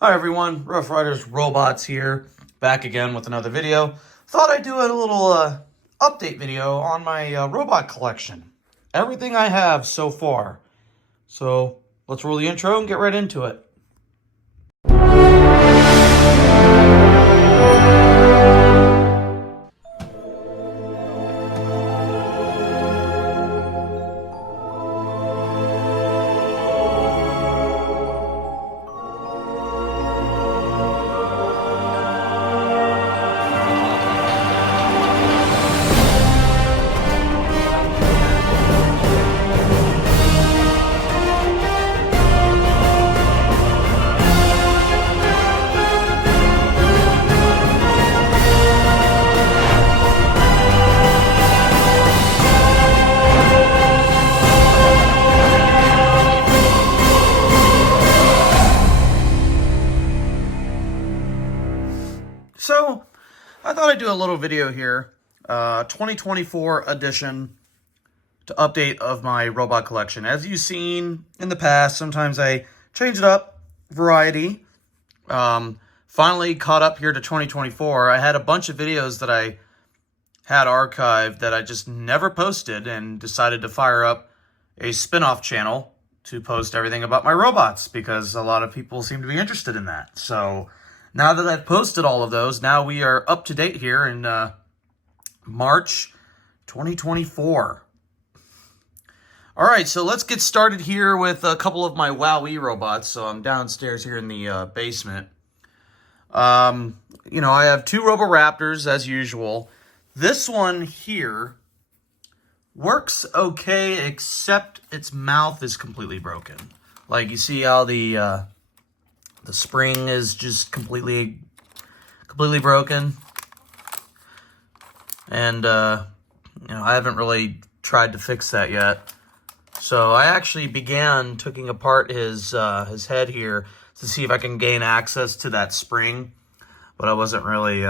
Hi everyone, Rough Riders Robots here, back again with another video. Thought I'd do a little update video on my robot collection. Everything I have so far. So let's roll the intro and get right into it. So, I thought I'd do a little video here, 2024 edition to update of my robot collection. As you've seen in the past, sometimes I change it up, variety. Finally caught up here to 2024. I had a bunch of videos that I had archived that I just never posted and decided to fire up a spin-off channel to post everything about my robots because a lot of people seem to be interested in that. So now that I've posted all of those, now we are up to date here in March 2024. All right, so let's get started here with a couple of my WowWee robots. So I'm downstairs here in the basement. You know, I have two Roboraptors as usual. This one here works okay, except its mouth is completely broken. Like, you see how the spring is just completely broken. And, you know, I haven't really tried to fix that yet. So I actually began taking apart his head here to see if I can gain access to that spring. But I wasn't really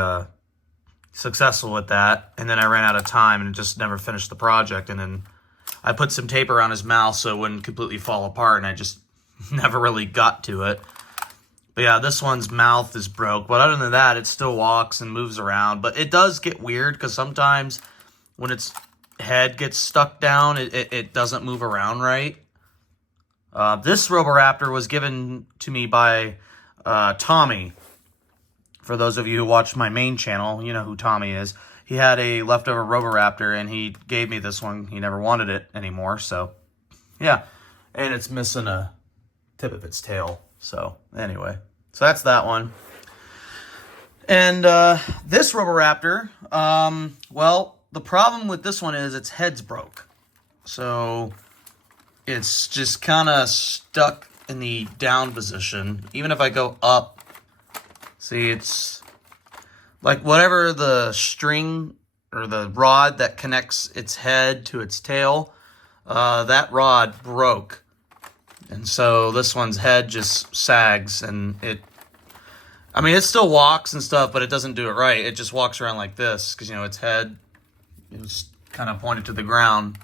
successful with that. And then I ran out of time and just never finished the project. And then I put some tape around his mouth so it wouldn't completely fall apart. And I just never really got to it. But yeah, this one's mouth is broke. But other than that, it still walks and moves around. But it does get weird because sometimes when its head gets stuck down, it doesn't move around right. This Roboraptor was given to me by Tommy. For those of you who watch my main channel, you know who Tommy is. He had a leftover Roboraptor, and he gave me this one. He never wanted it anymore, so yeah. And it's missing a tip of its tail. So anyway, so that's that one. And this Roboraptor, well, the problem with this one is its head's broke. So it's just kind of stuck in the down position. Even if I go up, see, it's like whatever the string or the rod that connects its head to its tail, that rod broke. And so this one's head just sags and it still walks and stuff, but it doesn't do it right. It just walks around like this because, you know, its head is kind of pointed to the ground.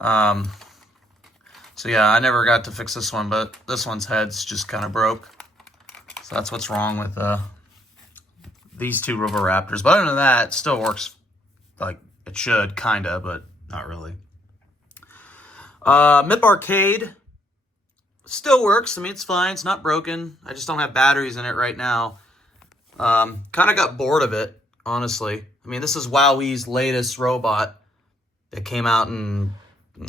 So yeah, I never got to fix this one, but this one's head's just kind of broke. So that's what's wrong with these two Roboraptors. But other than that, it still works like it should, kind of, but not really. MIP Arcade still works. I mean, it's fine. It's not broken. I just don't have batteries in it right now. Kind of got bored of it, honestly. I mean, this is WowWee's latest robot that came out in,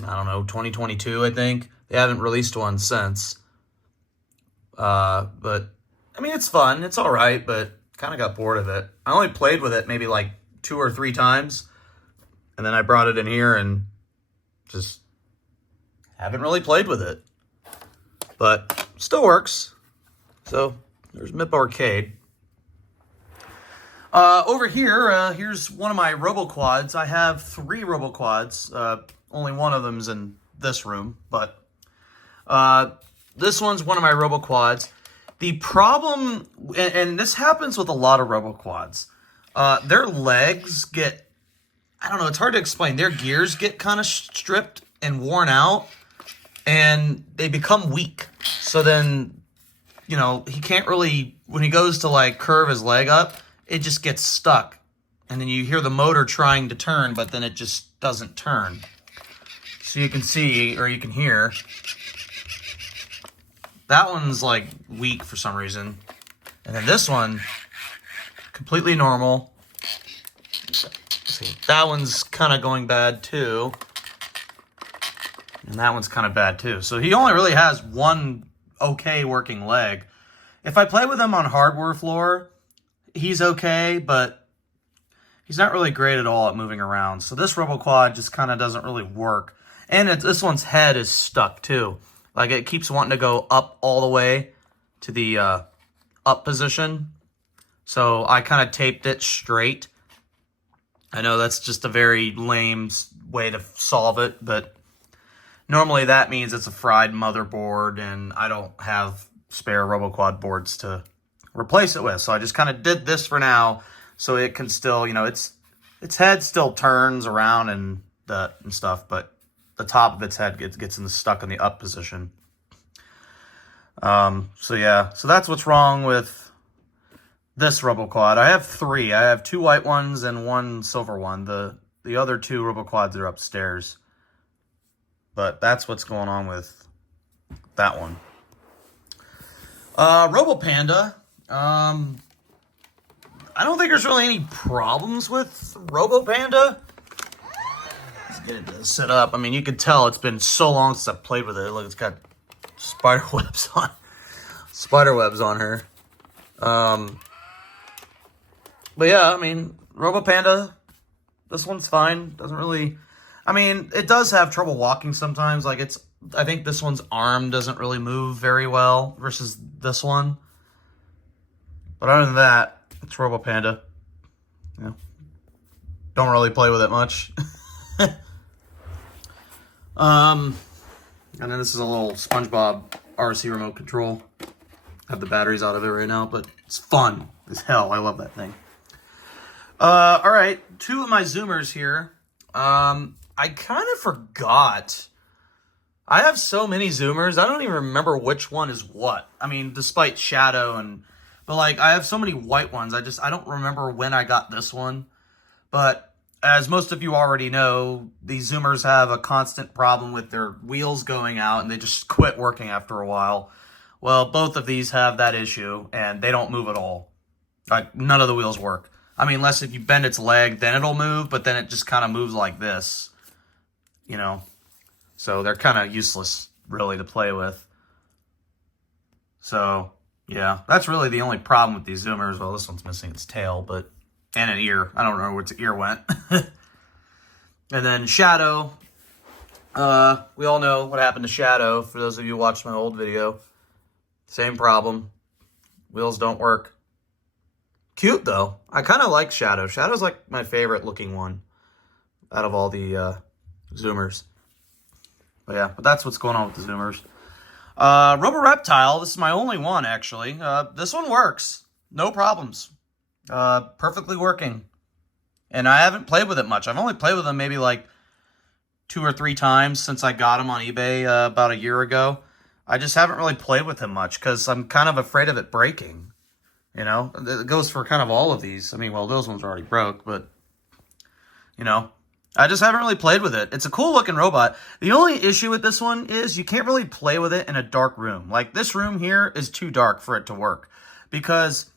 I don't know, 2022, I think. They haven't released one since. But, I mean, it's fun. It's all right, but kind of got bored of it. I only played with it maybe like 2 or 3 times. And then I brought it in here and just haven't really played with it. But still works. So there's MIP Arcade. Over here, here's one of my RoboQuads. I have 3 RoboQuads. Only one of them's in this room, but this one's one of my RoboQuads. The problem, and this happens with a lot of RoboQuads, their legs get, I don't know, it's hard to explain. Their gears get kind of stripped and worn out, and they become weak. So then you know, he can't really, when he goes to like curve his leg up, it just gets stuck. And then you hear the motor trying to turn, but then it just doesn't turn. So you can see, or you can hear, that one's like weak for some reason. And then this one, completely normal. See, that one's kind of going bad too. And that one's kind of bad too. So he only really has one okay working leg. If I play with him on hardware floor, he's okay, but he's not really great at all at moving around. So this RoboQuad just kind of doesn't really work. And this one's head is stuck too. Like it keeps wanting to go up all the way to the up position. So I kind of taped it straight. I know that's just a very lame way to solve it, but normally that means it's a fried motherboard and I don't have spare RoboQuad boards to replace it with. So I just kind of did this for now so it can still, you know, its head still turns around and stuff, but the top of its head gets stuck in the up position. So yeah, so that's what's wrong with this RoboQuad. I have 3. I have 2 white ones and 1 silver one. The other 2 RoboQuads are upstairs. But that's what's going on with that one. RoboPanda. I don't think there's really any problems with RoboPanda. Let's get it to set up. I mean, you can tell it's been so long since I've played with it. Look, it's got spider webs on her. But yeah, I mean, RoboPanda, this one's fine. Doesn't really, I mean, it does have trouble walking sometimes. Like I think this one's arm doesn't really move very well versus this one. But other than that, it's RoboPanda. Yeah. Don't really play with it much. And then this is a little SpongeBob RC remote control. I have the batteries out of it right now, but it's fun as hell. I love that thing. All right, 2 of my Zoomers here. I kind of forgot. I have so many Zoomers, I don't even remember which one is what. I mean, despite Shadow but like, I have so many white ones, I don't remember when I got this one. But as most of you already know, these Zoomers have a constant problem with their wheels going out and they just quit working after a while. Well, both of these have that issue and they don't move at all. Like, none of the wheels work. I mean, unless if you bend its leg, then it'll move, but then it just kind of moves like this, you know. So they're kind of useless, really, to play with. So, yeah, that's really the only problem with these Zoomers. Well, this one's missing its tail, and an ear. I don't know where its ear went. And then Shadow. We all know what happened to Shadow. For those of you who watched my old video, same problem. Wheels don't work. Cute, though. I kind of like Shadow. Shadow's like my favorite looking one out of all the Zoomers. But yeah, but that's what's going on with the Zoomers. Roboreptile, this is my only one, actually. This one works. No problems. Perfectly working. And I haven't played with it much. I've only played with him maybe like 2 or 3 times since I got him on eBay about a year ago. I just haven't really played with him much because I'm kind of afraid of it breaking. You know, it goes for kind of all of these. I mean, well, those ones already broke, but, you know, I just haven't really played with it. It's a cool looking robot. The only issue with this one is you can't really play with it in a dark room. Like, this room here is too dark for it to work. Because,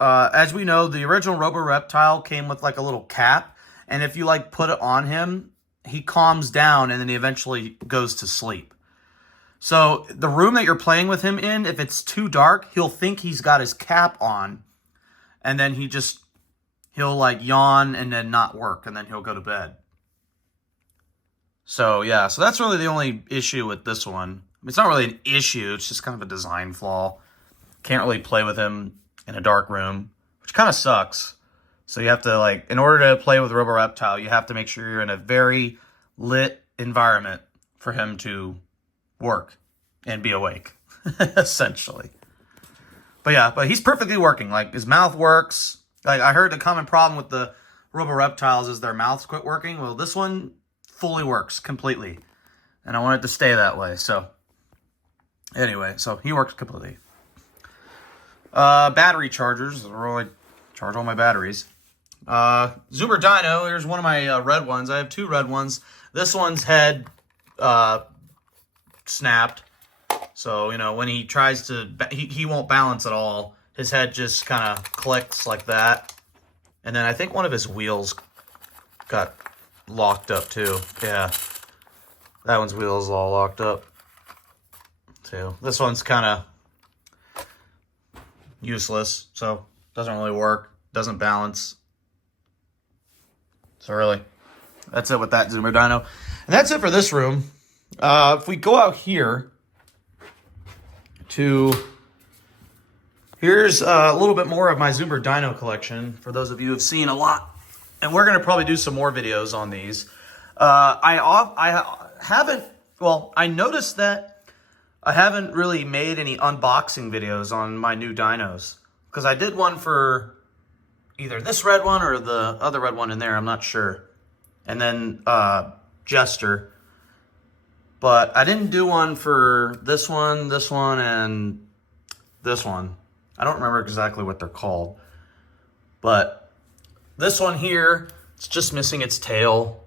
as we know, the original Roboreptile came with, like, a little cap. And if you, like, put it on him, he calms down and then he eventually goes to sleep. So the room that you're playing with him in, if it's too dark, he'll think he's got his cap on. And then he'll like yawn and then not work. And then he'll go to bed. So yeah, so that's really the only issue with this one. I mean, it's not really an issue. It's just kind of a design flaw. Can't really play with him in a dark room, which kind of sucks. So you have to, like, in order to play with Roboreptile, you have to make sure you're in a very lit environment for him to work and be awake, essentially. But yeah, but he's perfectly working. Like, his mouth works. Like, I heard the common problem with the Roboreptiles is their mouths quit working. Well, this one fully works completely. And I want it to stay that way. So, anyway, so he works completely. Battery chargers. Really charge all my batteries. Zoomer Dino. Here's one of my red ones. I have two red ones. This one's head snapped. So, you know, when he tries to... He won't balance at all. His head just kind of clicks like that. And then I think one of his wheels got locked up too. Yeah. That one's wheel is all locked up too. This one's kind of useless, so doesn't really work. Doesn't balance. So really, that's it with that Zoomer Dino. And that's it for this room. If we go out here to... Here's a little bit more of my Zoomer Dino collection, for those of you who have seen a lot. And we're going to probably do some more videos on these. I haven't... Well, I noticed that I haven't really made any unboxing videos on my new dinos. Because I did one for either this red one or the other red one in there, I'm not sure. And then Jester. But I didn't do one for this one, and this one. I don't remember exactly what they're called. But this one here, it's just missing its tail.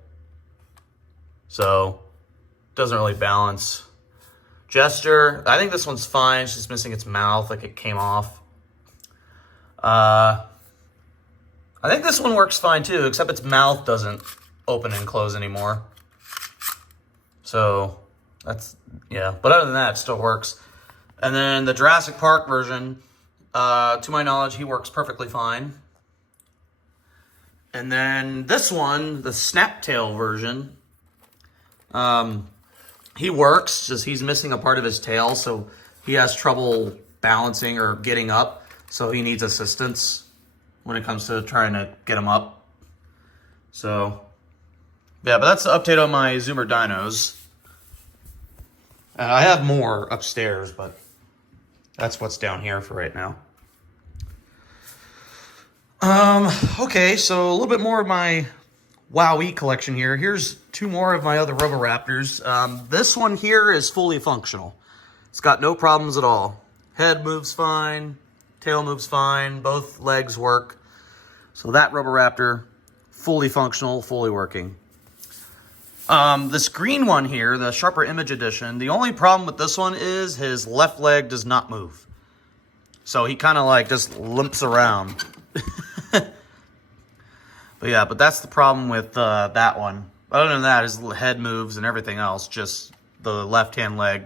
So, doesn't really balance. Jester, I think this one's fine. It's just missing its mouth, like it came off. I think this one works fine too, except its mouth doesn't open and close anymore. So, that's, yeah. But other than that, it still works. And then the Jurassic Park version... to my knowledge, he works perfectly fine. And then this one, the Snaptail version, he works, just he's missing a part of his tail, so he has trouble balancing or getting up, so he needs assistance when it comes to trying to get him up. So, yeah, but that's the update on my Zoomer Dinos. I have more upstairs, but that's what's down here for right now. Okay, so a little bit more of my WowE collection here. Here's two more of my other Roboraptors. This one here is fully functional. It's got no problems at all. Head moves fine, tail moves fine, both legs work. So that Roboraptor, fully functional, fully working. This green one here, the Sharper Image Edition, the only problem with this one is his left leg does not move. So he kind of like just limps around. But yeah, but that's the problem with that one. Other than that, his head moves and everything else, just the left-hand leg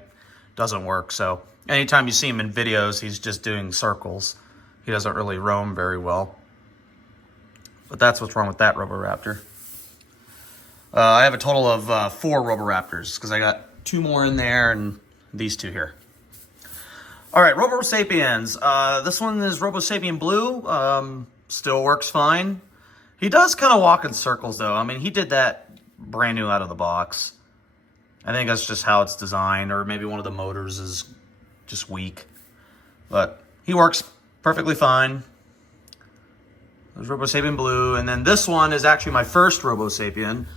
doesn't work. So anytime you see him in videos, he's just doing circles. He doesn't really roam very well. But that's what's wrong with that Roboraptor. I have a total of 4 Roboraptors, because I got 2 more in there and these 2 here. All right, Robosapiens. This one is Robosapien Blue. Still works fine. He does kind of walk in circles, though. I mean, he did that brand new out of the box. I think that's just how it's designed, or maybe one of the motors is just weak. But he works perfectly fine. There's Robosapien Blue. And then this one is actually my first Robosapien,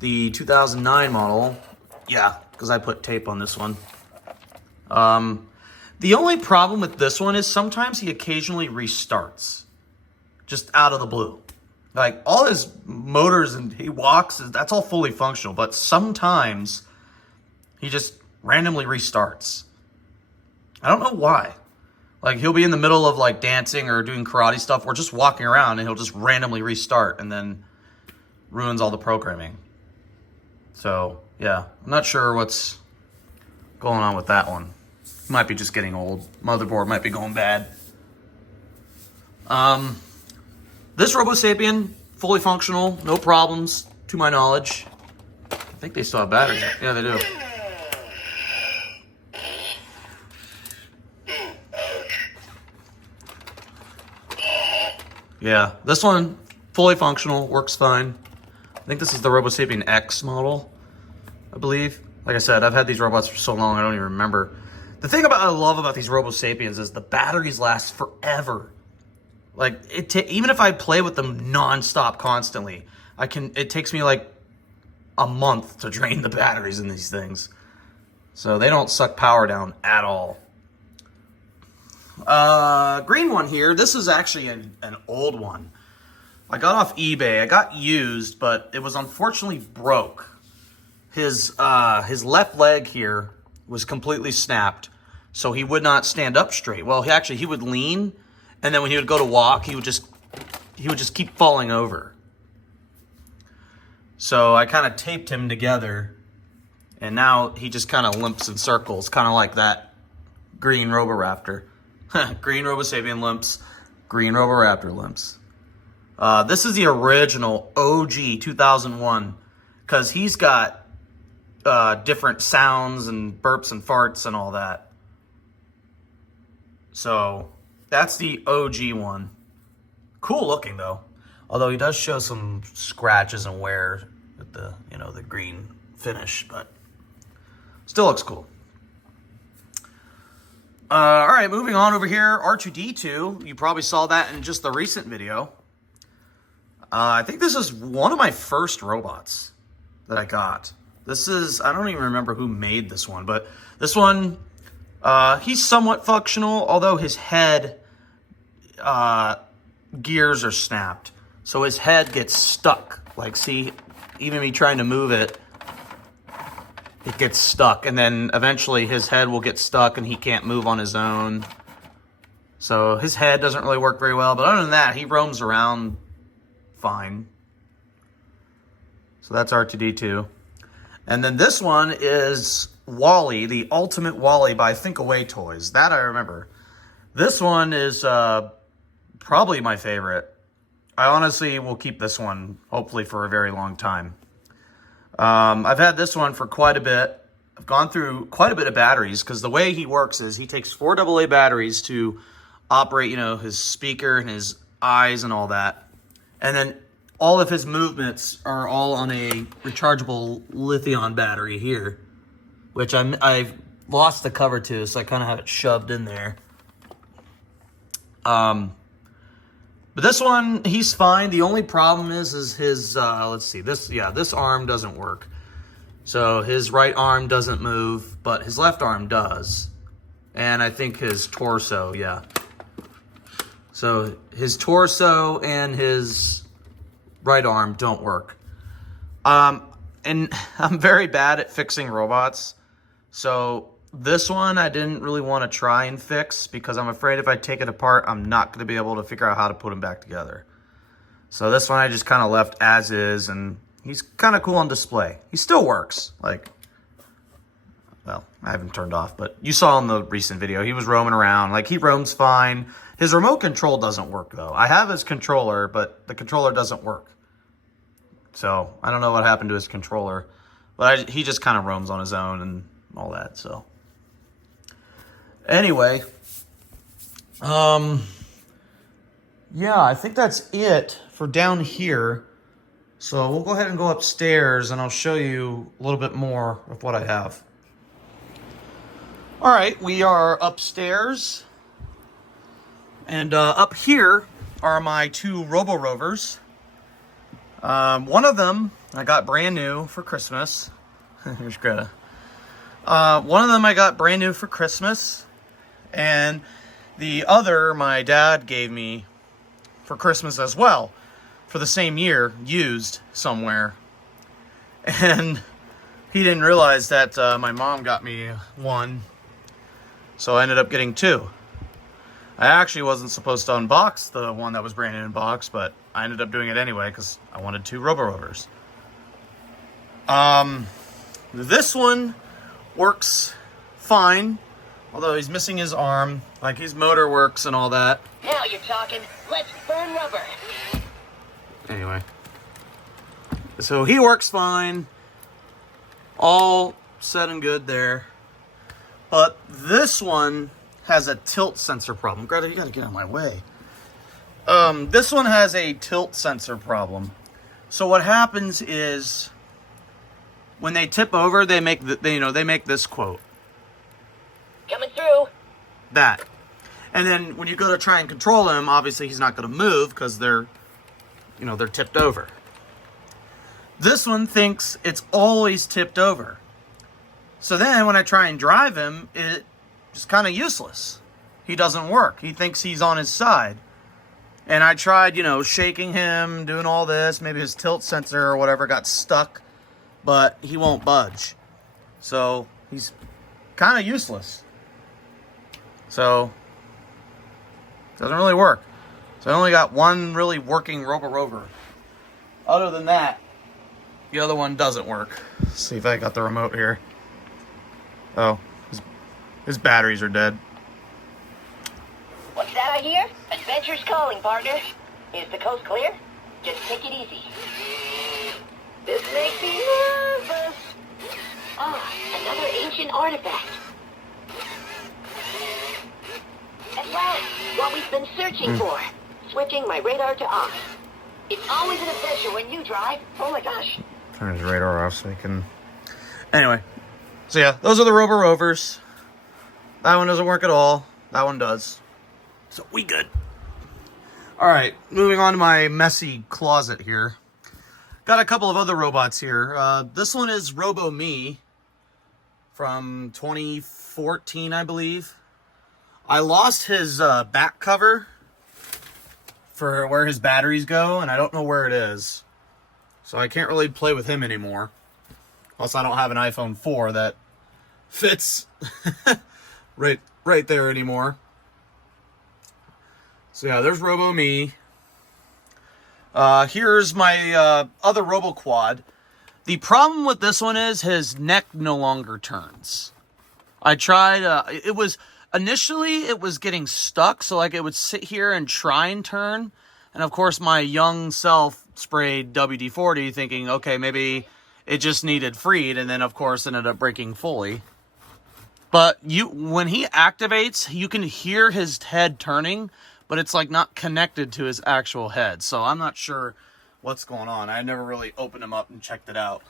the 2009 model. Yeah, because I put tape on this one. The only problem with this one is sometimes he occasionally restarts. Just out of the blue. Like, all his motors and he walks, that's all fully functional. But sometimes he just randomly restarts. I don't know why. Like, he'll be in the middle of, like, dancing or doing karate stuff or just walking around, and he'll just randomly restart and then ruins all the programming. So, yeah. I'm not sure what's going on with that one. Might be just getting old. Motherboard might be going bad. This Robosapien, fully functional, no problems, to my knowledge. I think they still have batteries. Yeah, they do. Yeah, this one, fully functional, works fine. I think this is the Robosapien X model, I believe. Like I said, I've had these robots for so long, I don't even remember. The thing I love about these Robosapiens is the batteries last forever. Like, even if I play with them non-stop constantly, it takes me like a month to drain the batteries in these things. So they don't suck power down at all. Green one here. This is actually an old one. I got off eBay. I got used, but it was unfortunately broke. His left leg here was completely snapped, so he would not stand up straight. Well, he would lean, and then when he would go to walk, he would just keep falling over. So I kind of taped him together, and now he just kind of limps in circles, kind of like that green Roboraptor. Green Robosapien limps, green Roboraptor limps. This is the original OG 2001, because he's got different sounds and burps and farts and all that. So that's the OG one. Cool looking though. Although he does show some scratches and wear with the, the green finish, but still looks cool. All right, moving on over here, R2-D2. You probably saw that in just the recent video. I think this is one of my first robots that I got. This is, I don't even remember who made this one, but this one, he's somewhat functional, although his head gears are snapped. So his head gets stuck. Like, see, even me trying to move it, it gets stuck. And then eventually his head will get stuck and he can't move on his own. So his head doesn't really work very well. But other than that, he roams around fine. So that's R2-D2. And then this one is Wally, the Ultimate Wally by Think Away Toys. That I remember. This one is probably my favorite. I honestly will keep this one, hopefully, for a very long time. I've had this one for quite a bit. I've gone through quite a bit of batteries, because the way he works is he takes 4 AA batteries to operate, his speaker and his eyes and all that. And then all of his movements are all on a rechargeable lithium battery here, which I've lost the cover to, so I kind of have it shoved in there. But this one, he's fine. The only problem is his, let's see, this arm doesn't work. So his right arm doesn't move, but his left arm does. And I think his torso, yeah. So his torso and his right arm don't work. And I'm very bad at fixing robots. So this one I didn't really want to try and fix, because I'm afraid if I take it apart, I'm not going to be able to figure out how to put them back together. So this one I just kind of left as is, and he's kind of cool on display. He still works. Like, well, I haven't turned off, but you saw in the recent video, he was roaming around. Like, he roams fine. His remote control doesn't work, though. I have his controller, but the controller doesn't work. So I don't know what happened to his controller, but he just kind of roams on his own and all that, so. Anyway, yeah, I think that's it for down here. So we'll go ahead and go upstairs, and I'll show you a little bit more of what I have. All right, we are upstairs. And up here are my 2 Robo-Rovers. One of them I got brand new for Christmas. Here's Greta. One of them I got brand new for Christmas. And the other my dad gave me for Christmas as well, for the same year, used somewhere. And he didn't realize that my mom got me one, so I ended up getting 2. I actually wasn't supposed to unbox the one that was brand new in box, but I ended up doing it anyway because I wanted 2 Robo-Rovers. This one works fine. Although he's missing his arm, like his motor works and all that. Now you're talking. Let's burn rubber. Anyway. So he works fine. All set and good there. But this one has a tilt sensor problem. Greta, you gotta get out of my way. This one has a tilt sensor problem. So what happens is, when they tip over, they make they make this quote. Coming through. That. And then when you go to try and control him, obviously he's not going to move because they're tipped over. This one thinks it's always tipped over. So then when I try and drive him, it's kind of useless. he doesn't work. He thinks he's on his side. And I tried, shaking him, doing all this. Maybe his tilt sensor or whatever got stuck, but he won't budge. So he's kind of useless. So doesn't really work. So I only got one really working Robo Rover. Other than that, the other one doesn't work. Let's see if I got the remote here. Oh, his batteries are dead. What's that I hear? Adventure's calling, partner. Is the coast clear? Just take it easy. This makes me nervous. Ah, another ancient artifact. At last, what we've been searching for. Switching my radar to off. It's always an adventure when you drive. Oh my gosh. Turn his radar off so he can... Anyway. So yeah, those are the Robo Rovers. That one doesn't work at all. That one does. So we good. Alright, moving on to my messy closet here. Got a couple of other robots here. This one is Robo Me from 2014, I believe. I lost his back cover for where his batteries go, and I don't know where it is. So I can't really play with him anymore. Also, I don't have an iPhone 4 that fits right there anymore. So yeah, there's Robo Me. Here's my other Robo Quad. The problem with this one is his neck no longer turns. I tried, initially it was getting stuck, so like it would sit here and try and turn. And of course my young self sprayed WD-40 thinking, okay, maybe it just needed freed, and then of course ended up breaking fully. But when he activates, you can hear his head turning, but it's like not connected to his actual head. So I'm not sure what's going on. I never really opened him up and checked it out.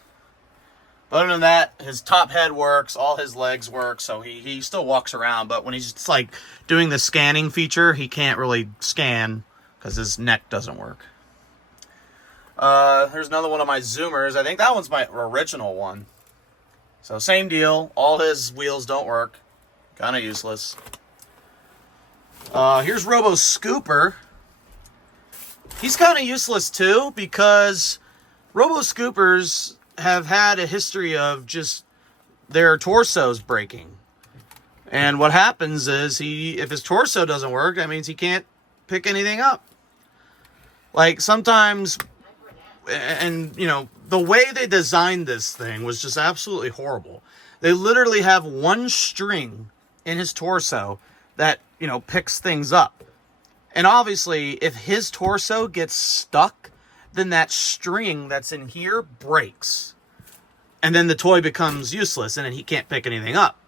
But other than that, his top head works, all his legs work, so he still walks around. But when he's just like doing the scanning feature, he can't really scan because his neck doesn't work. There's another one of my Zoomers. I think that one's my original one. So same deal. All his wheels don't work. Kind of useless. Here's Robo Scooper. He's kind of useless too because Robo Scoopers have had a history of just their torsos breaking. And what happens is if his torso doesn't work, that means he can't pick anything up. Like sometimes, and the way they designed this thing was just absolutely horrible. They literally have one string in his torso that, picks things up. And obviously, if his torso gets stuck, then that string that's in here breaks. And then the toy becomes useless, and then he can't pick anything up.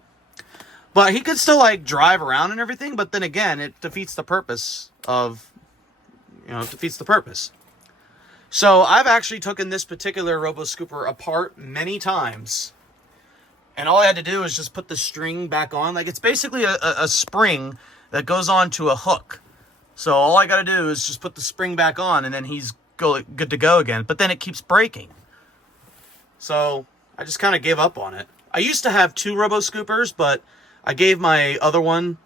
But he could still, drive around and everything, but then again, it defeats the purpose of, So I've actually taken this particular Robo Scooper apart many times. And all I had to do is just put the string back on. Like, it's basically a spring that goes on to a hook. So all I got to do is just put the spring back on, and then he's good to go again. But then it keeps breaking. So I just kind of gave up on it. I used to have two Robo Scoopers, but I gave my other one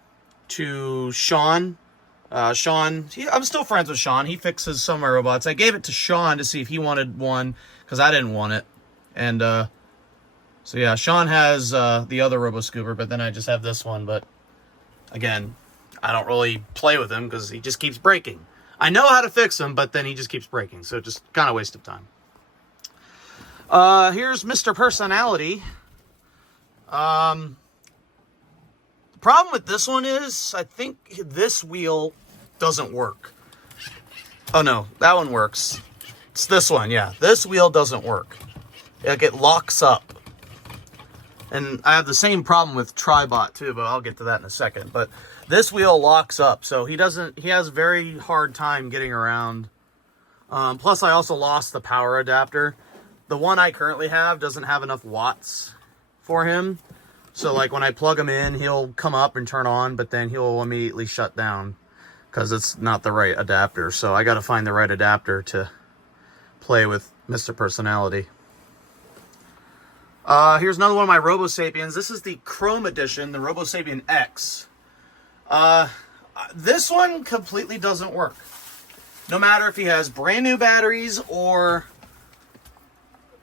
to Sean. I'm still friends with Sean. He fixes some of my robots. I gave it to Sean to see if he wanted one, because I didn't want it. And so yeah, Sean has the other Robo Scooper, but then I just have this one. But again, I don't really play with him because he just keeps breaking. I know how to fix him, but then he just keeps breaking. So just kind of waste of time. Here's Mr. Personality. The problem with this one is I think this wheel doesn't work. Oh no, that one works. It's this one, yeah. This wheel doesn't work. Like, it locks up. And I have the same problem with Tribot too, but I'll get to that in a second. But this wheel locks up, so he has a very hard time getting around. Plus I also lost the power adapter. The one I currently have doesn't have enough watts for him. So like when I plug him in, he'll come up and turn on, but then he'll immediately shut down because it's not the right adapter. So I got to find the right adapter to play with Mr. Personality. Here's another one of my Robo Sapiens. This is the Chrome edition, the Robo Sapien X. This one completely doesn't work. No matter if he has brand new batteries or,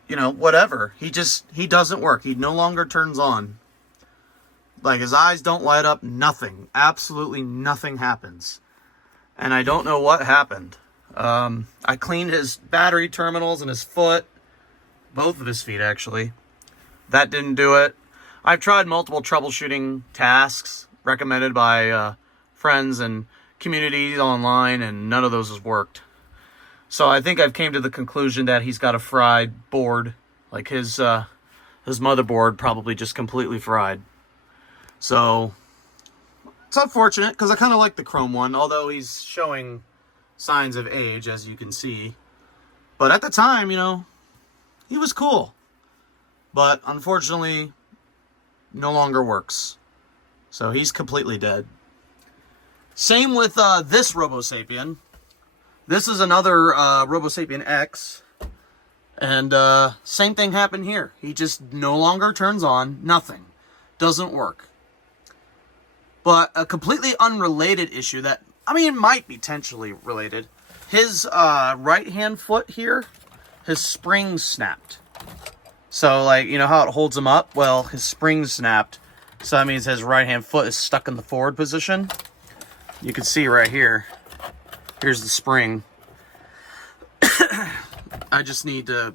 whatever. He doesn't work. He no longer turns on. Like, his eyes don't light up, nothing. Absolutely nothing happens. And I don't know what happened. I cleaned his battery terminals and his foot. Both of his feet, actually. That didn't do it. I've tried multiple troubleshooting tasks recommended by friends and communities online, and none of those has worked. So I think I've came to the conclusion that he's got a fried board. Like, his motherboard probably just completely fried. So it's unfortunate, because I kind of like the chrome one, although he's showing signs of age, as you can see. But at the time, he was cool. But unfortunately, no longer works. So he's completely dead. Same with this Robo Sapien. This is another Robo Sapien X. And same thing happened here. He just no longer turns on. Nothing. Doesn't work. But a completely unrelated issue that, might be potentially related. His right-hand foot here, his spring snapped. So, like, how it holds him up? Well, his spring snapped. So that means his right-hand foot is stuck in the forward position. You can see right here. Here's the spring. I just need to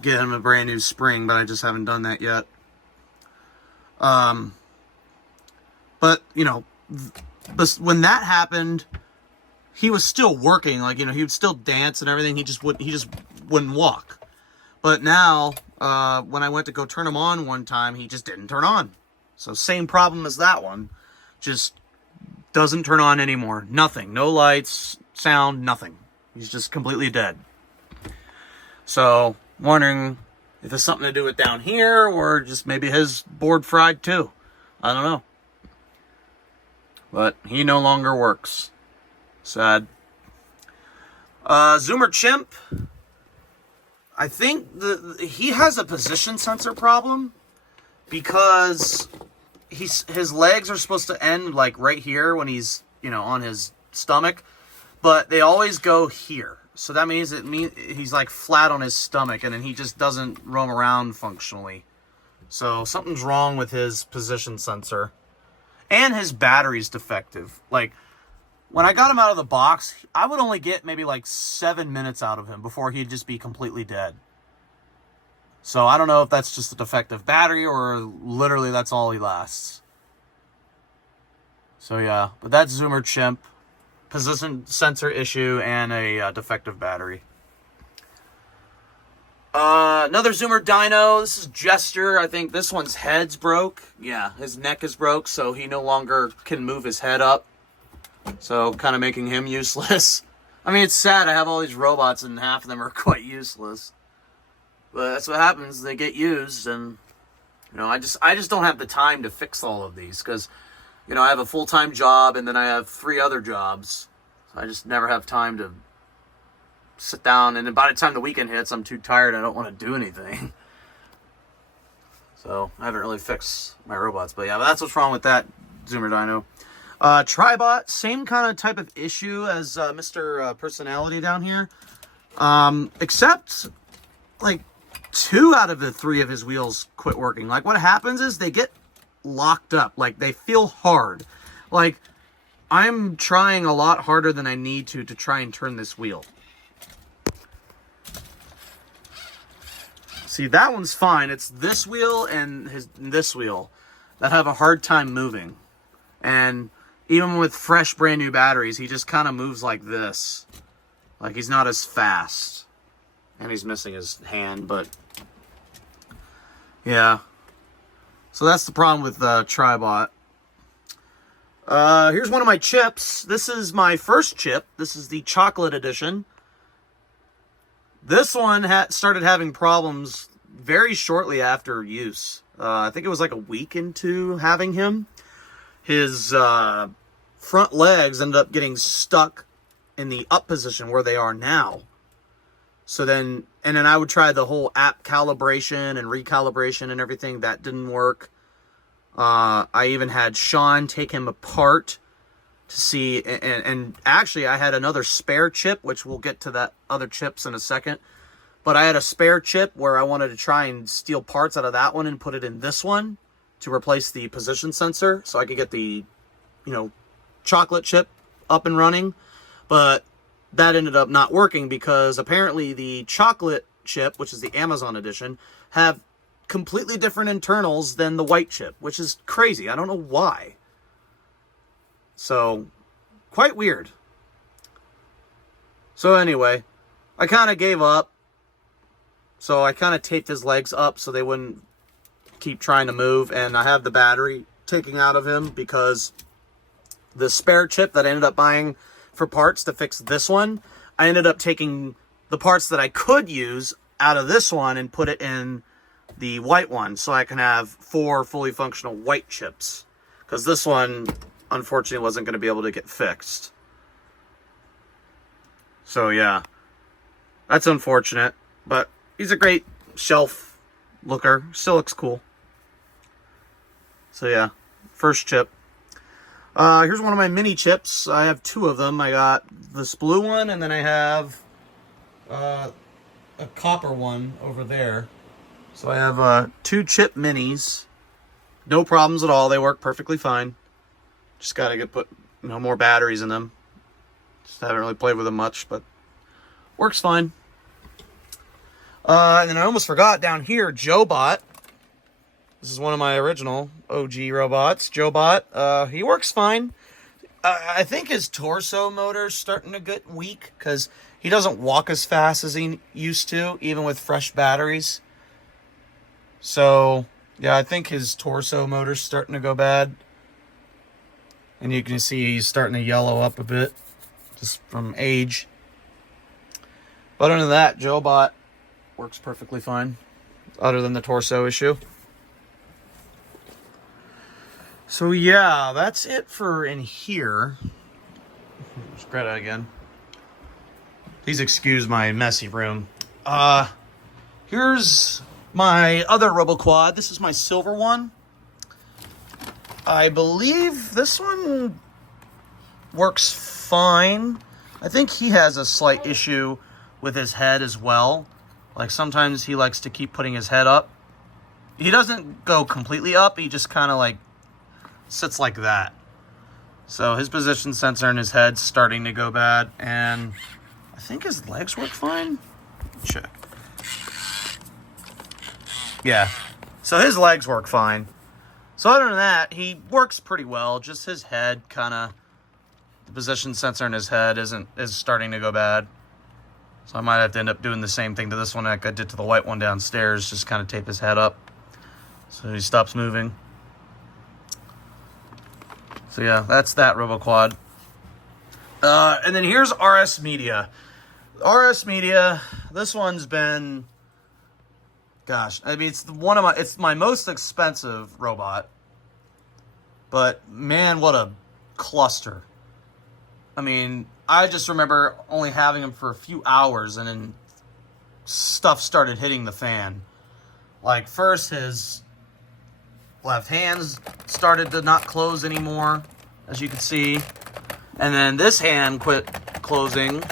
get him a brand new spring, but I just haven't done that yet. But, when that happened, he was still working. Like, he would still dance and everything. He just wouldn't walk. But now, when I went to go turn him on one time, he just didn't turn on. So same problem as that one. Just doesn't turn on anymore. Nothing. No lights, sound, nothing. He's just completely dead. So, wondering if it's something to do with down here, or just maybe his board fried too. I don't know. But he no longer works. Sad. Zoomer Chimp. I think he has a position sensor problem, because his legs are supposed to end like right here when he's on his stomach, but they always go here. So that means he's like flat on his stomach, and then he just doesn't roam around functionally. So something's wrong with his position sensor, and his battery's defective. Like, when I got him out of the box, I would only get maybe like 7 minutes out of him before he'd just be completely dead. So I don't know if that's just a defective battery, or literally that's all he lasts. So yeah, but that's Zoomer Chimp. Position sensor issue and a defective battery. Another Zoomer Dino. This is Jester. I think this one's head's broke. Yeah, his neck is broke, so he no longer can move his head up. So, kind of making him useless. It's sad. I have all these robots, and half of them are quite useless. But that's what happens. They get used, and I just don't have the time to fix all of these, because I have a full-time job, and then I have 3 other jobs. So I just never have time to sit down, and then by the time the weekend hits, I'm too tired. I don't want to do anything. So I haven't really fixed my robots. But yeah, that's what's wrong with that Zoomer Dino. Tribot, same kind of type of issue as Mr. Personality down here. Except, like, 2 out of the 3 of his wheels quit working. Like, what happens is they get locked up. Like, they feel hard. Like, I'm trying a lot harder than I need to try and turn this wheel. See, that one's fine. It's this wheel and this wheel that have a hard time moving. And even with fresh, brand new batteries, he just kind of moves like this. Like, he's not as fast. And he's missing his hand, but yeah. So that's the problem with Tribot. Here's one of my chips. This is my first chip. This is the chocolate edition. This one started having problems very shortly after use. I think it was like a week into having him. His front legs ended up getting stuck in the up position where they are now. So then I would try the whole app calibration and recalibration and everything. That didn't work. I even had Sean take him apart to see, and actually I had another spare chip, which we'll get to that other chips in a second. But I had a spare chip where I wanted to try and steal parts out of that one and put it in this one to replace the position sensor so I could get the, chocolate chip up and running. But that ended up not working because apparently the chocolate chip, which is the Amazon edition, have completely different internals than the white chip, which is crazy. I don't know why. So, quite weird. So anyway, I kind of gave up. So I kind of taped his legs up so they wouldn't keep trying to move. And I have the battery taken out of him because the spare chip that I ended up buying for parts to fix this one, I ended up taking the parts that I could use out of this one and put it in the white one so I can have 4 fully functional white chips. Because this one, unfortunately, wasn't going to be able to get fixed. So yeah, that's unfortunate. But he's a great shelf looker. Still looks cool. So yeah, first chip. Here's one of my mini chips. I have 2 of them. I got this blue one, and then I have a copper one over there. So I have 2 chip minis. No problems at all. They work perfectly fine. Just got to put more batteries in them. Just haven't really played with them much, but works fine. And then I almost forgot down here, JoeBot. This is one of my original OG robots, JoeBot. He works fine. I think his torso motor's starting to get weak because he doesn't walk as fast as he used to, even with fresh batteries. So, yeah, I think his torso motor's starting to go bad. And you can see he's starting to yellow up a bit, just from age. But other than that, JoeBot works perfectly fine, other than the torso issue. So yeah, that's it for in here. There's Greta again. Please excuse my messy room. Here's my other RoboQuad. This is my silver one. I believe this one works fine. I think he has a slight issue with his head as well. Like sometimes he likes to keep putting his head up. He doesn't go completely up. He just kind of like sits like that. So his position sensor in his head's starting to go bad. And I think his legs work fine. Check. Yeah. So his legs work fine. So other than that, he works pretty well. Just his head the position sensor in his head is starting to go bad. So I might have to end up doing the same thing to this one like I did to the white one downstairs. Just kind of tape his head up so he stops moving. So yeah, that's that RoboQuad. And then here's RS Media. RS Media, this one's been, gosh, I mean, it's my most expensive robot. But man, what a cluster. I mean, I just remember only having him for a few hours and then stuff started hitting the fan. Like first his left hand started to not close anymore, as you can see. And then this hand quit closing.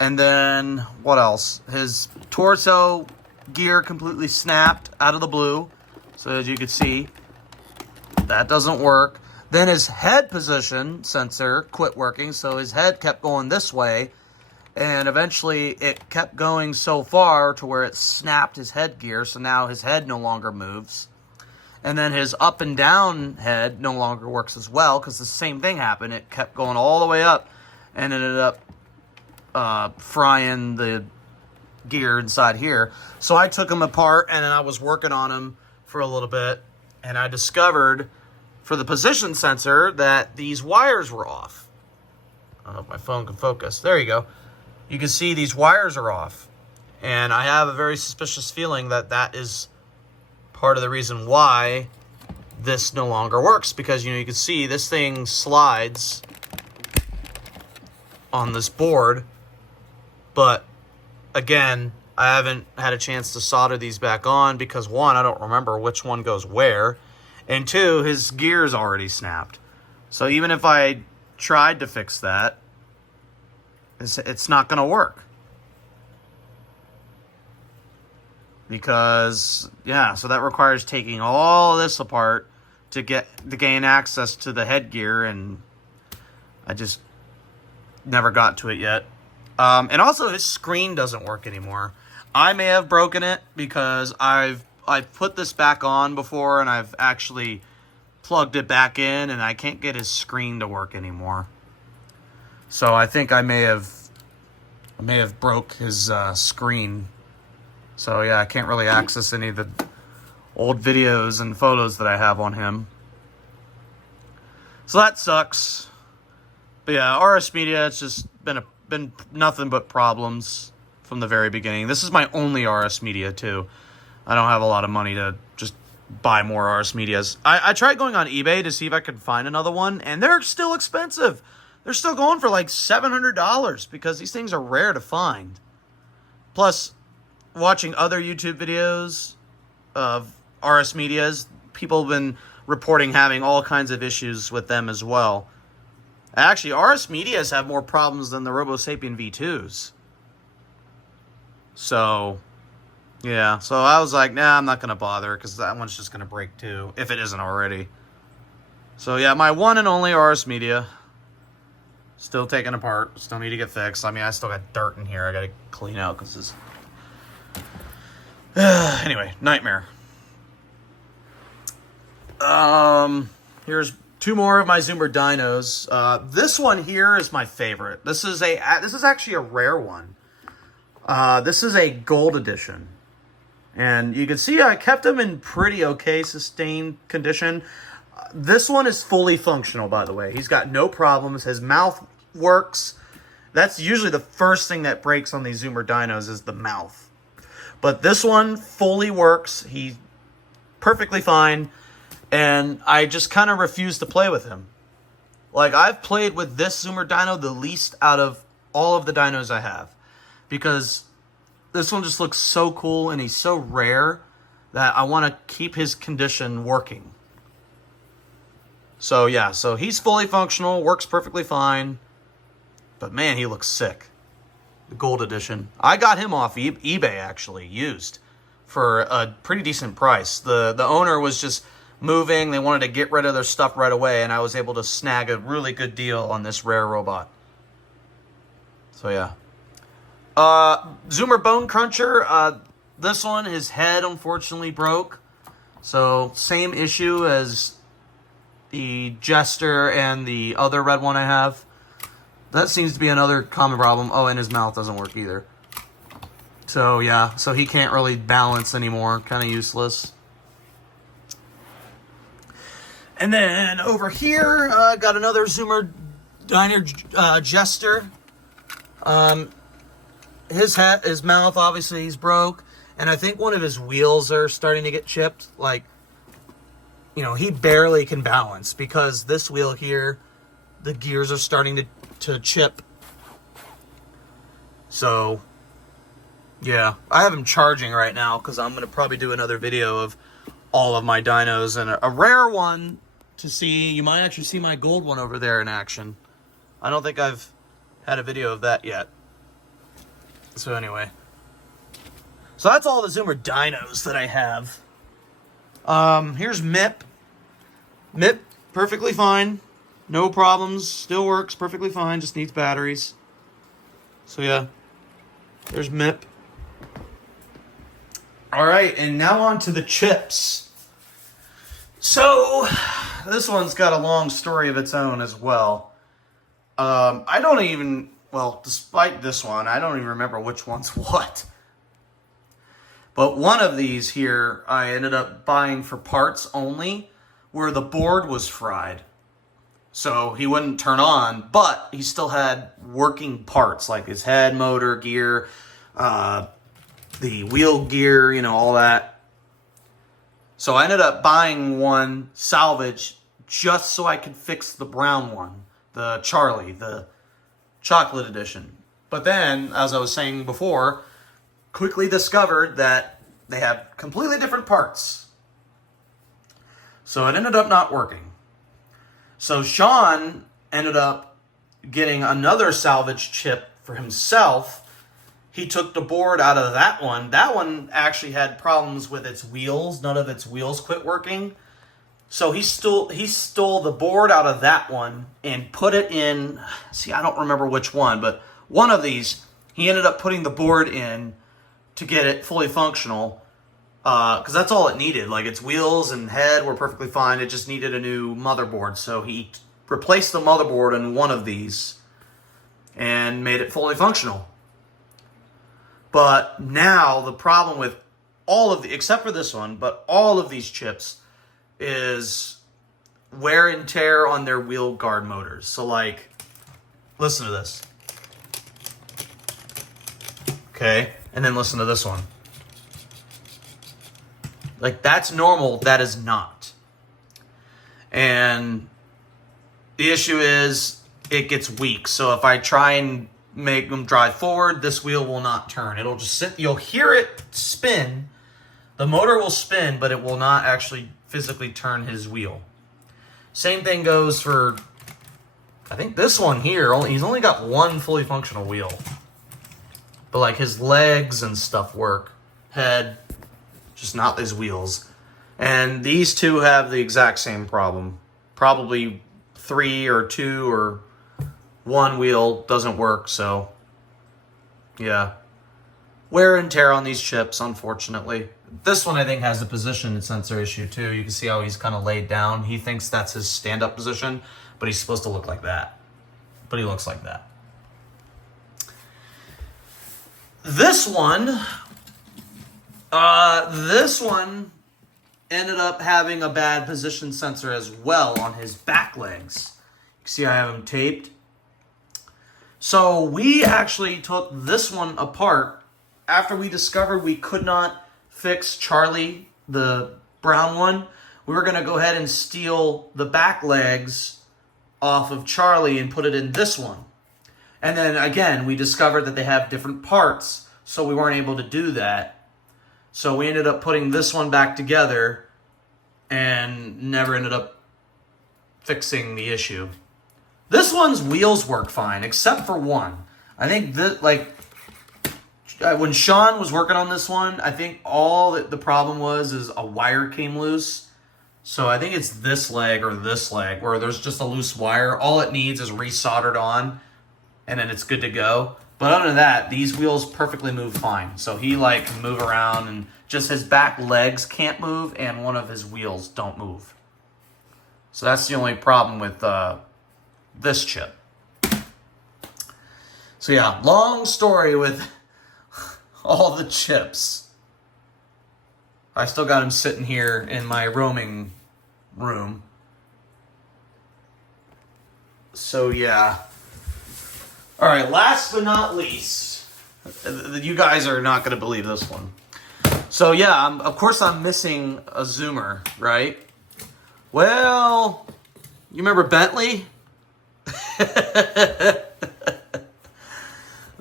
And then, what else? His torso gear completely snapped out of the blue. So as you can see, that doesn't work. Then his head position sensor quit working, so his head kept going this way. And eventually it kept going so far to where it snapped his head gear, so now his head no longer moves. And then his up and down head no longer works as well because the same thing happened. It kept going all the way up and ended up frying the gear inside here. So I took him apart and then I was working on him for a little bit. And I discovered for the position sensor that these wires were off. I don't know if my phone can focus. There you go. You can see these wires are off. And I have a very suspicious feeling that that is part of the reason why this no longer works, because you can see this thing slides on this board, but again, I haven't had a chance to solder these back on because one, I don't remember which one goes where, And 2, his gear's already snapped. So even if I tried to fix that, it's not going to work. Because, yeah, so that requires taking all this apart to gain access to the headgear, and I just never got to it yet. And also, his screen doesn't work anymore. I may have broken it because I've put this back on before, and I've actually plugged it back in, and I can't get his screen to work anymore. So I think I may have broke his screen. So yeah, I can't really access any of the old videos and photos that I have on him. So that sucks. But yeah, RS Media, it's just been nothing but problems from the very beginning. This is my only RS Media too. I don't have a lot of money to just buy more RS Medias. I tried going on eBay to see if I could find another one, and they're still expensive. They're still going for like $700 because these things are rare to find. Plus, watching other YouTube videos of RS Medias, people have been reporting having all kinds of issues with them as well. Actually, RS Medias have more problems than the RoboSapien V2s. So, yeah. So I was like, nah, I'm not going to bother because that one's just going to break too, if it isn't already. So, yeah, my one and only RS Media. Still taken apart. Still need to get fixed. I mean, I still got dirt in here I got to clean out because this... Anyway, nightmare. Here's 2 more of my Zoomer dynos. This one here is my favorite. This is actually a rare one. This is a gold edition. And you can see I kept him in pretty okay sustained condition. This one is fully functional, by the way. He's got no problems. His mouth works. That's usually the first thing that breaks on these Zoomer dynos is the mouth. But this one fully works. He's perfectly fine. And I just kind of refuse to play with him. Like, I've played with this Zoomer dyno the least out of all of the dynos I have. Because this one just looks so cool and he's so rare that I want to keep his condition working. So, yeah. So, he's fully functional. Works perfectly fine. But, man, he looks sick. The gold edition. I got him off eBay, actually, used, for a pretty decent price. The owner was just moving. They wanted to get rid of their stuff right away, and I was able to snag a really good deal on this rare robot. So, yeah. Zoomer Bone Cruncher. This one, his head, unfortunately, broke. So, same issue as the Jester and the other red one I have. That seems to be another common problem. Oh, and his mouth doesn't work either. So, yeah. So, he can't really balance anymore. Kind of useless. And then, over here, got another Zoomer Diner Jester. His mouth, obviously, he's broke. And I think one of his wheels are starting to get chipped. Like, you know, he barely can balance. Because this wheel here, the gears are starting to chip. So, yeah. I have him charging right now because I'm going to probably do another video of all of my dynos. And a rare one to see. You might actually see my gold one over there in action. I don't think I've had a video of that yet. So anyway. So that's all the Zoomer dynos that I have. Here's MIP. MIP, perfectly fine. No problems. Still works perfectly fine. Just needs batteries. So, yeah. There's MIP. Alright, and now on to the chips. So, this one's got a long story of its own as well. I don't even... Well, despite this one, I don't even remember which one's what. But one of these here, I ended up buying for parts only, where the board was fried. So he wouldn't turn on, but he still had working parts, like his head, motor, gear, the wheel gear, you know, all that. So I ended up buying one salvage just so I could fix the brown one, the Charlie, the chocolate edition. But then, as I was saying before, quickly discovered that they have completely different parts. So it ended up not working. So Sean ended up getting another salvage chip for himself. He took the board out of that one. That one actually had problems with its wheels. None of its wheels quit working. So he stole the board out of that one and put it in, see, I don't remember which one, but one of these, he ended up putting the board in to get it fully functional, because that's all it needed. Like, its wheels and head were perfectly fine. It just needed a new motherboard. So he replaced the motherboard in one of these and made it fully functional. But now the problem with all of the, except for this one, but all of these chips is wear and tear on their wheel guard motors. So, like, listen to this. Okay, and then listen to this one. Like, that's normal. That is not. And the issue is it gets weak. So if I try and make them drive forward, this wheel will not turn. It'll just sit. You'll hear it spin. The motor will spin, but it will not actually physically turn his wheel. Same thing goes for, I think, this one here. He's only got one fully functional wheel. But, like, his legs and stuff work. Head, just not his wheels. And these two have the exact same problem. Probably 3 or 2 or 1 wheel doesn't work, so yeah. Wear and tear on these chips, unfortunately. This one, I think, has a position sensor issue, too. You can see how he's kind of laid down. He thinks that's his stand-up position, but he's supposed to look like that. But he looks like that. This one ended up having a bad position sensor as well on his back legs. You can see I have him taped. So we actually took this one apart after we discovered we could not fix Charlie, the brown one. We were going to go ahead and steal the back legs off of Charlie and put it in this one. And then again, we discovered that they have different parts, so we weren't able to do that. So we ended up putting this one back together and never ended up fixing the issue. This one's wheels work fine, except for one. I think that, like, when Sean was working on this one, I think all that the problem was is a wire came loose. So I think it's this leg or this leg where there's just a loose wire. All it needs is resoldered on, and then it's good to go. But other than that, these wheels perfectly move fine. So he, like, can move around, and just his back legs can't move, and one of his wheels don't move. So that's the only problem with this chip. So yeah, long story with all the chips. I still got him sitting here in my roaming room. So yeah. All right, last but not least, you guys are not going to believe this one. So yeah, of course I'm missing a zoomer, right? Well, you remember Bentley?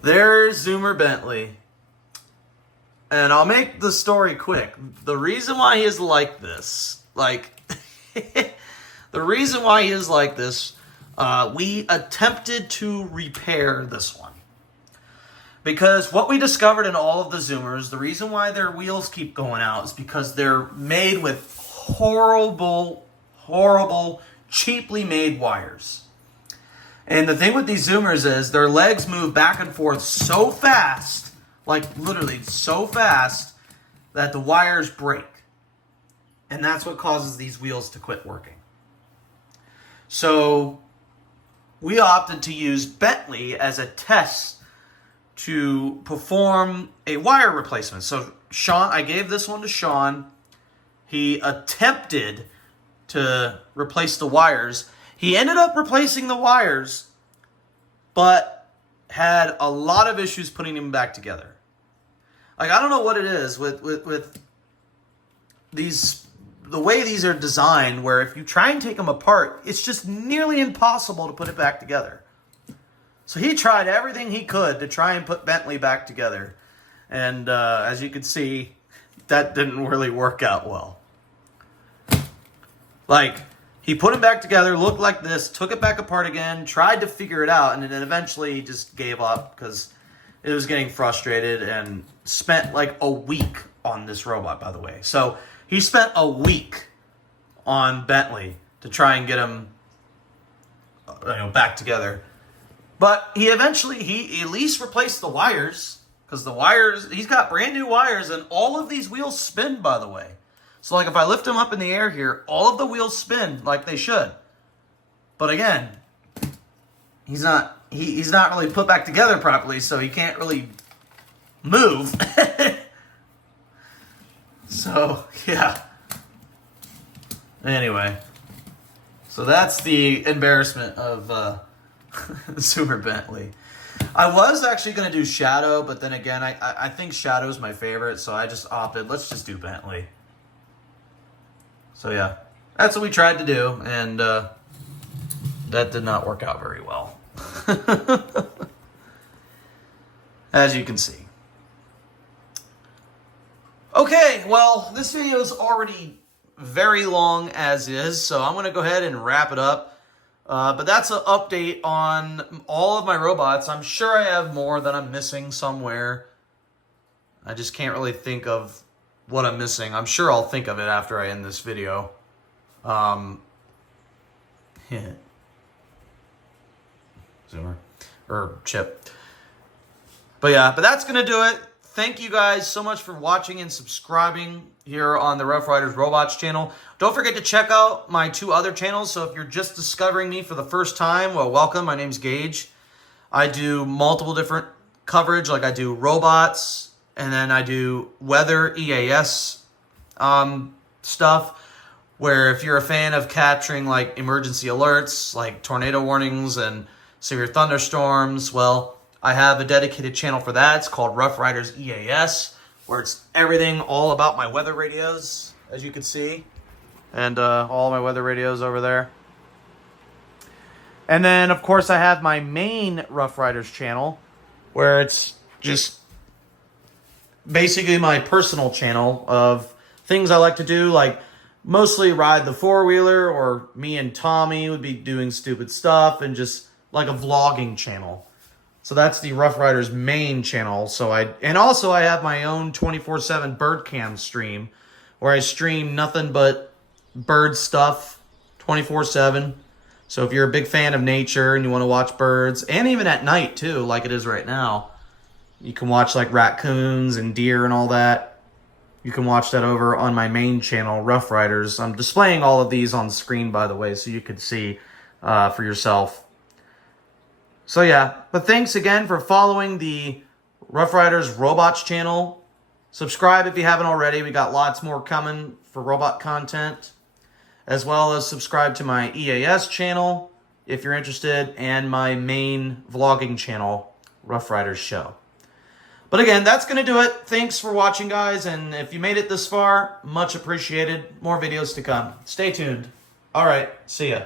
There's Zoomer Bentley. And I'll make the story quick. The reason why he is like this, we attempted to repair this one. Because what we discovered in all of the Zoomers, the reason why their wheels keep going out is because they're made with horrible, cheaply made wires. And the thing with these Zoomers is their legs move back and forth so fast, like literally so fast, that the wires break. And that's what causes these wheels to quit working. So we opted to use Bentley as a test to perform a wire replacement. So Sean, I gave this one to Sean. He attempted to replace the wires. He ended up replacing the wires, but had a lot of issues putting them back together. Like, I don't know what it is with these, the way these are designed, where if you try and take them apart, it's just nearly impossible to put it back together. So he tried everything he could to try and put Bentley back together. And as you can see, that didn't really work out well. Like, he put him back together, looked like this, took it back apart again, tried to figure it out, and then eventually just gave up because it was getting frustrated, and spent like a week on this robot, by the way. So he spent a week on Bentley to try and get him back together. But he eventually, he at least replaced the wires, because the wires, he's got brand new wires, and all of these wheels spin, by the way. So like if I lift him up in the air here, all of the wheels spin like they should. But again, he's not really put back together properly, so he can't really move. So, yeah. Anyway. So that's the embarrassment of Zoomer Bentley. I was actually going to do Shadow, but then again, I think Shadow's my favorite, so I just opted, let's just do Bentley. So yeah, that's what we tried to do, and that did not work out very well. As you can see. Okay, well, this video is already very long as is, so I'm going to go ahead and wrap it up. But that's an update on all of my robots. I'm sure I have more that I'm missing somewhere. I just can't really think of what I'm missing. I'm sure I'll think of it after I end this video. Zoomer. Or Chip. But yeah, but that's going to do it. Thank you guys so much for watching and subscribing here on the Rough Riders Robots channel. Don't forget to check out my 2 other channels. So if you're just discovering me for the first time, well, welcome. My name's Gage. I do multiple different coverage. Like I do robots, and then I do weather EAS stuff, where if you're a fan of capturing like emergency alerts, like tornado warnings and severe thunderstorms, well, I have a dedicated channel for that. It's called Rough Riders EAS, where it's everything all about my weather radios, as you can see. And all my weather radios over there. And then, of course, I have my main Rough Riders channel, where it's just basically my personal channel of things I like to do, like mostly ride the four-wheeler, or me and Tommy would be doing stupid stuff, and just like a vlogging channel. So that's the Rough Riders main channel. And also I have my own 24/7 bird cam stream, where I stream nothing but bird stuff 24/7. So if you're a big fan of nature and you want to watch birds, and even at night too, like it is right now, you can watch like raccoons and deer and all that. You can watch that over on my main channel, Rough Riders. I'm displaying all of these on screen, by the way, so you can see for yourself. So yeah, but thanks again for following the Rough Riders Robots channel. Subscribe if you haven't already. We got lots more coming for robot content. As well as subscribe to my EAS channel if you're interested, and my main vlogging channel, Rough Riders Show. But again, that's going to do it. Thanks for watching, guys, and if you made it this far, much appreciated. More videos to come. Stay tuned. All right, see ya.